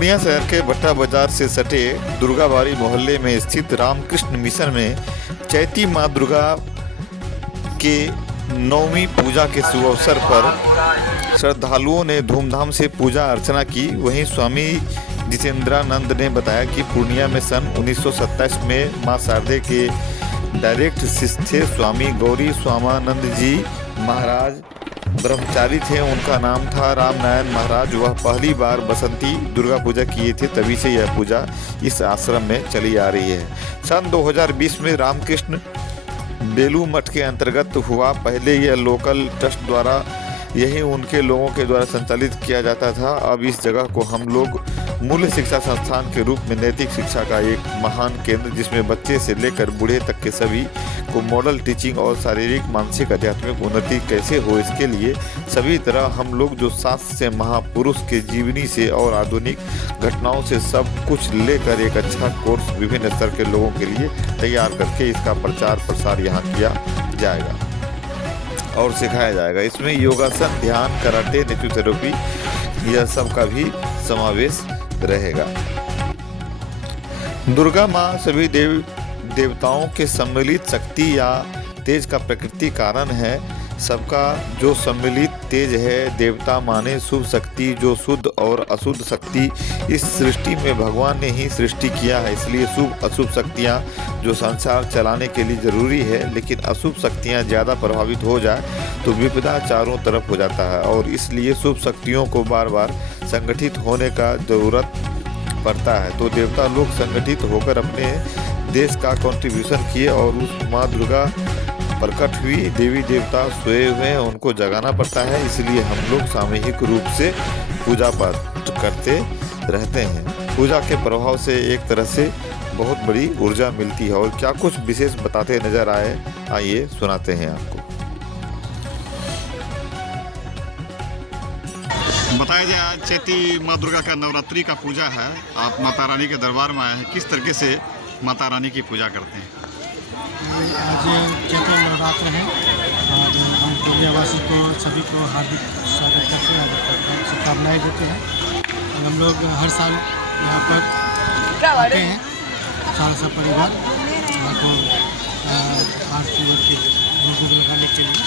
पूर्णिया शहर के भट्टा बाजार से सटे दुर्गाबाड़ी मोहल्ले में स्थित रामकृष्ण मिशन में चैती माँ दुर्गा के नवमी पूजा के शुभ अवसर पर श्रद्धालुओं ने धूमधाम से पूजा अर्चना की। वहीं स्वामी जितेंद्रानंद ने बताया कि पूर्णिया में सन 1927 में मां शारदे के डायरेक्ट शिष्य थे। स्वामी गौरी स्वामानंद जी महाराज ब्रह्मचारी थे, उनका नाम था रामनारायण महाराज। वह पहली बार बसंती दुर्गा पूजा किए थे, तभी से यह पूजा इस आश्रम में चली आ रही है। सन 2020 में रामकृष्ण बेलू मठ के अंतर्गत हुआ। पहले यह लोकल ट्रस्ट द्वारा यही उनके लोगों के द्वारा संचालित किया जाता था। अब इस जगह को हम लोग मूल्य शिक्षा संस्थान के रूप में नैतिक शिक्षा का एक महान केंद्र, जिसमें बच्चे से लेकर बूढ़े तक के सभी को मॉडल टीचिंग और शारीरिक मानसिक आध्यात्मिक उन्नति कैसे हो, इसके लिए सभी तरह हम लोग जो शास्त्र से महापुरुष के जीवनी से और आधुनिक घटनाओं से सब कुछ लेकर एक अच्छा कोर्स विभिन्न स्तर के लोगों के लिए तैयार करके इसका प्रचार प्रसार यहाँ किया जाएगा और सिखाया जाएगा। इसमें योगासन, ध्यान, कराटे, नेचुरोथेरेपी यह सब का भी समावेश रहेगा। दुर्गा माँ सभी देवताओं के सम्मिलित शक्ति या तेज का प्रकृति कारण है। सबका जो सम्मिलित तेज है, देवता माने शुभ शक्ति, जो शुद्ध और अशुद्ध शक्ति इस सृष्टि में भगवान ने ही सृष्टि किया है। इसलिए शुभ अशुभ शक्तियाँ जो संसार चलाने के लिए जरूरी है, लेकिन अशुभ शक्तियाँ ज़्यादा प्रभावित हो जाए तो विपदा चारों तरफ हो जाता है और इसलिए शुभ शक्तियों को बार बार संगठित होने का ज़रूरत पड़ता है। तो देवता लोग संगठित होकर अपने देश का कंट्रीब्यूशन किए और उस माँ दुर्गा प्रकट हुई। देवी देवता सोए हुए हैं, उनको जगाना पड़ता है, इसलिए हम लोग सामूहिक रूप से पूजा पाठ करते रहते हैं। पूजा के प्रभाव से एक तरह से बहुत बड़ी ऊर्जा मिलती है। और क्या कुछ विशेष बताते नजर आए, आइए सुनाते हैं आपको। बताया जाए आज चैती माँ दुर्गा का नवरात्रि का पूजा है। आप माता रानी के दरबार में आए हैं, किस तरीके से माता रानी की पूजा करते हैं? आज चैत्र नवरात्र है और हम पूर्णियावासी को सभी को हार्दिक स्वागत करते हैं, शुभकामनाएँ देते हैं। और हम लोग हर साल यहाँ पर आते हैं, साल सब परिवार को आरती के भोग लगाने के लिए।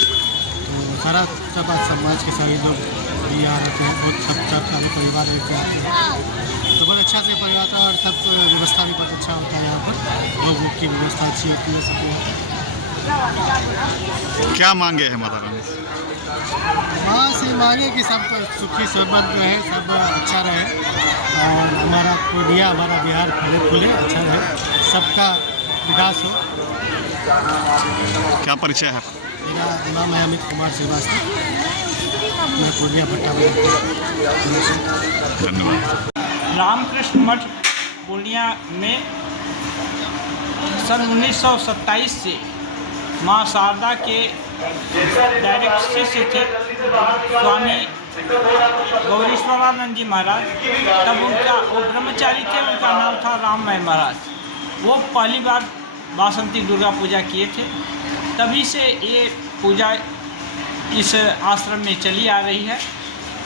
तो सारा सब समाज के सभी लोग भी यहाँ रहते हैं, बहुत सब सारे परिवार लेके आते हैं। तो बहुत अच्छा से परिवार था और सब व्यवस्था भी बहुत अच्छा होता है यहाँ पर, लोगों की व्यवस्था अच्छी होती है सब। क्या मांगे हैं माता रानी से? माँ से मांगे कि सब सुखी सोबत रहे, सब अच्छा रहे और हमारा पूर्णिया, हमारा बिहार फले फूले अच्छा रहे, सबका विकास हो। क्या परिचय है? मेरा नाम है अमित कुमार श्रीवास्तव, मैं पूर्णिया भट्टा। धन्यवाद। रामकृष्ण मठ पूर्णिया में सन 1927 से माँ शारदा के डायरेक्ट शिष्य थे स्वामी गौरी स्वामानंद जी महाराज। तब वो ब्रह्मचारी थे, उनका नाम था रामनारायण महाराज। वो पहली बार बासंती दुर्गा पूजा किए थे, तभी से ये पूजा इस आश्रम में चली आ रही है।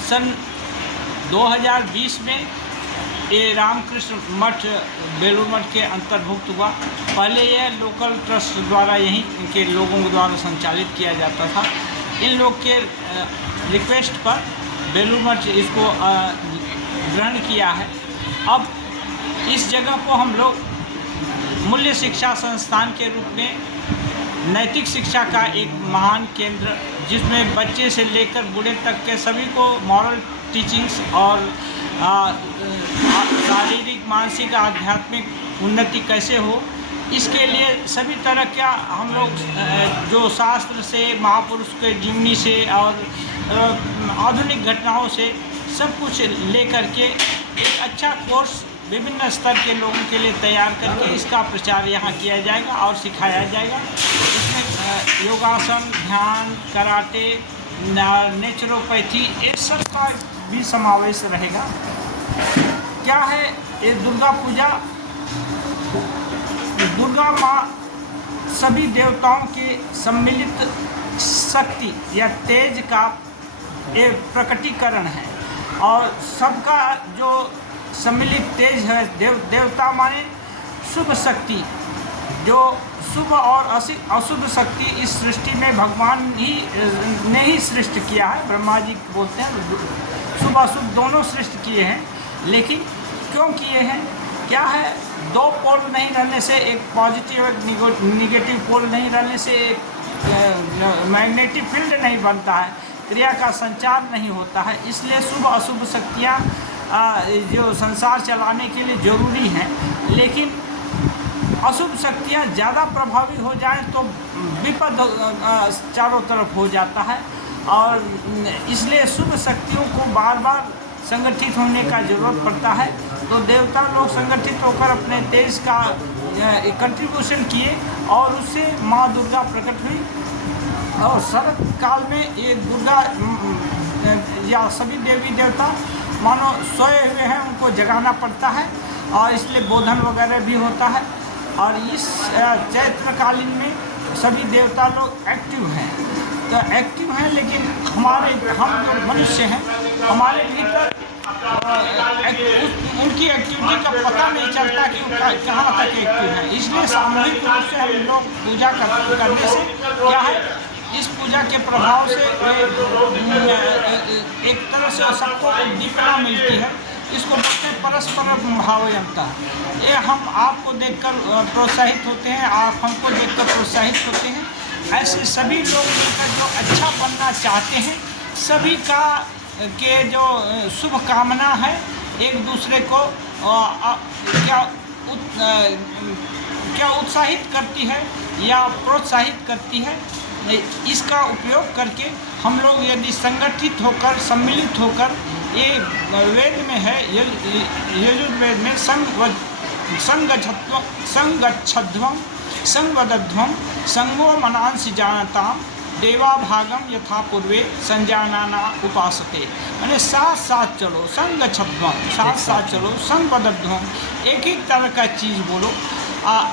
सन 2020 में ये रामकृष्ण मठ बेलू मठ के अंतर्भुक्त हुआ। पहले यह लोकल ट्रस्ट द्वारा यहीं के लोगों के द्वारा संचालित किया जाता था। इन लोग के रिक्वेस्ट पर बेलू मठ इसको ग्रहण किया है। अब इस जगह को हम लोग मूल्य शिक्षा संस्थान के रूप में नैतिक शिक्षा का एक महान केंद्र, जिसमें बच्चे से लेकर बूढ़े तक के सभी को मॉरल टीचिंग्स और शारीरिक मानसिक आध्यात्मिक उन्नति कैसे हो, इसके लिए सभी तरह का हम लोग जो शास्त्र से, महापुरुष के जीवनी से और आधुनिक घटनाओं से सब कुछ लेकर के एक अच्छा कोर्स विभिन्न स्तर के लोगों के लिए तैयार करके इसका प्रचार यहाँ किया जाएगा और सिखाया जाएगा। इसमें योगासन, ध्यान, कराटे, नेचुरोपैथी, ये सब का भी समावेश रहेगा। क्या है ये दुर्गा पूजा? दुर्गा माँ सभी देवताओं के सम्मिलित शक्ति या तेज का एक प्रकटीकरण है और सबका जो सम्मिलित तेज है। देवता माने शुभ शक्ति, जो शुभ और अशुभ शक्ति इस सृष्टि में भगवान ही ने ही सृष्टि किया है। ब्रह्मा जी बोलते हैं शुभ अशुभ दोनों सृष्टि किए हैं, लेकिन क्यों किए हैं, क्या है, दो पोल नहीं रहने से, एक पॉजिटिव एक निगेटिव पोल नहीं रहने से एक मैग्नेटिक फील्ड नहीं बनता है, क्रिया का संचार नहीं होता है। इसलिए शुभ अशुभ शक्तियाँ जो संसार चलाने के लिए ज़रूरी हैं, लेकिन अशुभ शक्तियाँ ज़्यादा प्रभावी हो जाएं तो विपद चारों तरफ हो जाता है। और इसलिए शुभ शक्तियों को बार बार संगठित होने का ज़रूरत पड़ता है। तो देवता लोग संगठित होकर अपने तेज का कंट्रीब्यूशन किए और उससे माँ दुर्गा प्रकट हुई। और शरद काल में ये दुर्गा या सभी देवी देवता मानो सोए हुए हैं, उनको जगाना पड़ता है और इसलिए बोधन वगैरह भी होता है। और इस चैत्रकालीन में सभी देवता लोग एक्टिव हैं, तो एक्टिव हैं, लेकिन हम जो मनुष्य हैं, हमारे भीतर उनकी एक्टिविटी का पता नहीं चलता कि वो कहाँ तक एक्टिव है। इसलिए सामूहिक रूप से हम लोग पूजा करने से क्या है, इस पूजा के प्रभाव से एक तरह से सबको उद्दीपना मिलती है। इसको बोलते हैं परस्पर भावयंता। ये हम आपको देखकर प्रोत्साहित होते हैं, आप हमको देखकर प्रोत्साहित होते हैं। ऐसे सभी लोग मिलकर जो अच्छा बनना चाहते हैं, सभी का के जो शुभ कामना है, एक दूसरे को क्या उत्साहित करती है या प्रोत्साहित करती है। इसका उपयोग करके हम लोग यदि संगठित होकर सम्मिलित होकर, ये वेद में है, यजुर्वेद में संगच्छध्वम संवदध्वम संगो मनांसि जानताम देवाभागम यथा पूर्वे संजानाना उपासते। यानी साथ साथ चलो, संगच्छध्वम साथ साथ चलो, संवदध्वम एक ही तरह का चीज़ बोलो,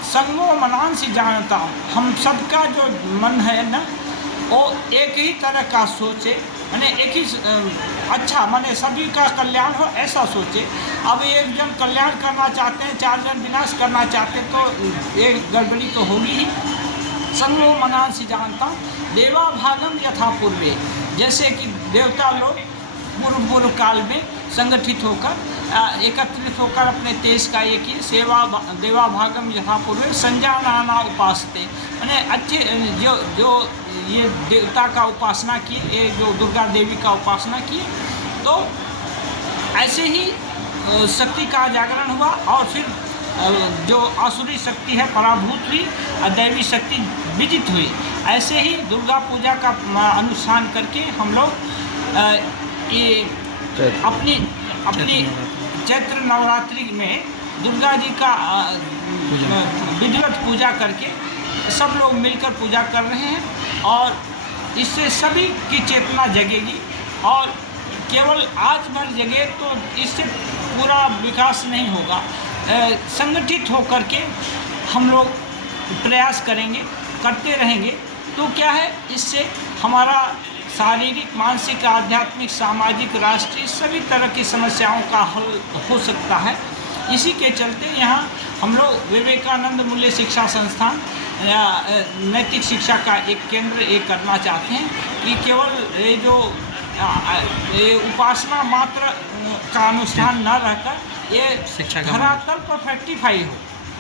संगो मनांसि जानताम हम सबका जो मन है ना, वो एक ही तरह का सोचे, यानी एक ही अच्छा माने सभी का कल्याण हो ऐसा सोचे। अब एक जन कल्याण करना चाहते हैं, चार जन विनाश करना चाहते हैं, तो ये गड़बड़ी तो होगी ही। संगो मनांसि जानता देवा भागम यथा पूर्वे, जैसे कि देवता लोग पूर्व काल में संगठित होकर एकत्रित होकर अपने तेज का ये किए। देवा भागम यथा पूर्वे संजानाना उपासते, यानी अच्छे जो ये देवता का उपासना किए, ये जो दुर्गा देवी का उपासना किए, तो ऐसे ही शक्ति का जागरण हुआ और फिर जो आसुरी शक्ति है पराभूत हुई और दैवी शक्ति विजित हुई। ऐसे ही दुर्गा पूजा का अनुष्ठान करके हम लोग ये अपनी चैत्र नवरात्रि में दुर्गा जी का विधिवत पूजा करके सब लोग मिलकर पूजा कर रहे हैं। और इससे सभी की चेतना जगेगी, और केवल आज भर जगे तो इससे पूरा विकास नहीं होगा। संगठित होकर के हम लोग प्रयास करेंगे, करते रहेंगे, तो क्या है, इससे हमारा शारीरिक, मानसिक, आध्यात्मिक, सामाजिक, राष्ट्रीय सभी तरह की समस्याओं का हल हो सकता है। इसी के चलते यहाँ हम लोग विवेकानंद मूल्य शिक्षा संस्थान या नैतिक शिक्षा का एक केंद्र एक करना चाहते हैं कि केवल ये जो ये उपासना मात्र का अनुष्ठान न रहकर ये धरातल पर फैक्टिफाई हो,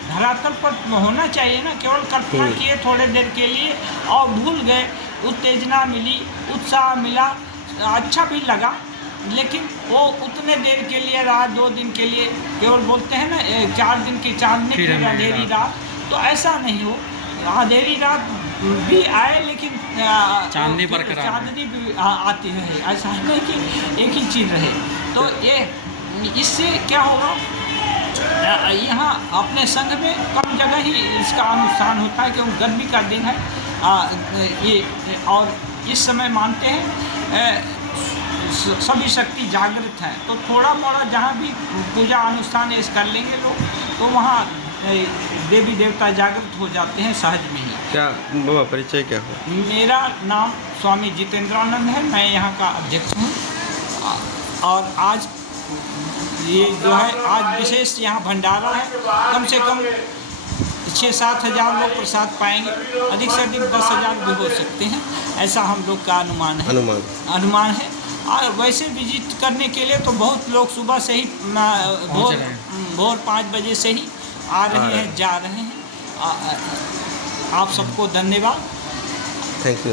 धरातल पर होना चाहिए ना। केवल कल्पना किए थोड़े देर के लिए और भूल गए, उत्तेजना मिली, उत्साह मिला, अच्छा भी लगा, लेकिन वो उतने देर के लिए रहा, 2 दिन के लिए, केवल बोलते हैं ना 4 दिन की चांदनी फिर अंधेरी रात, तो ऐसा नहीं हो। अंधेरी रात भी आए लेकिन चांदनी भी आती रहे, ऐसा नहीं कि एक ही चीज़ रहे। तो ये इससे क्या होगा, यहाँ अपने संघ में कम जगह ही इसका अनुष्ठान होता है, क्योंकि गर्मी का दिन है ये, और इस समय मानते हैं सभी शक्ति जागृत है, तो थोड़ा मोड़ा जहाँ भी पूजा अनुष्ठान इस कर लेंगे लोग, तो वहाँ देवी देवता जागृत हो जाते हैं सहज में ही। क्या बाबा परिचय क्या हो? मेरा नाम स्वामी जितेंद्रानंद है, मैं यहाँ का अध्यक्ष हूँ। और आज ये जो है आज विशेष यहाँ भंडारा है, कम से कम 6-7 हज़ार लोग प्रसाद पाएंगे, अधिक से अधिक 10,000 भी हो सकते हैं, ऐसा हम लोग का अनुमान है। अनुमान है। और वैसे विजिट करने के लिए तो बहुत लोग सुबह से ही भोर 5 बजे से ही आ रहे हैं, जा रहे हैं। आप सबको धन्यवाद। Thank you.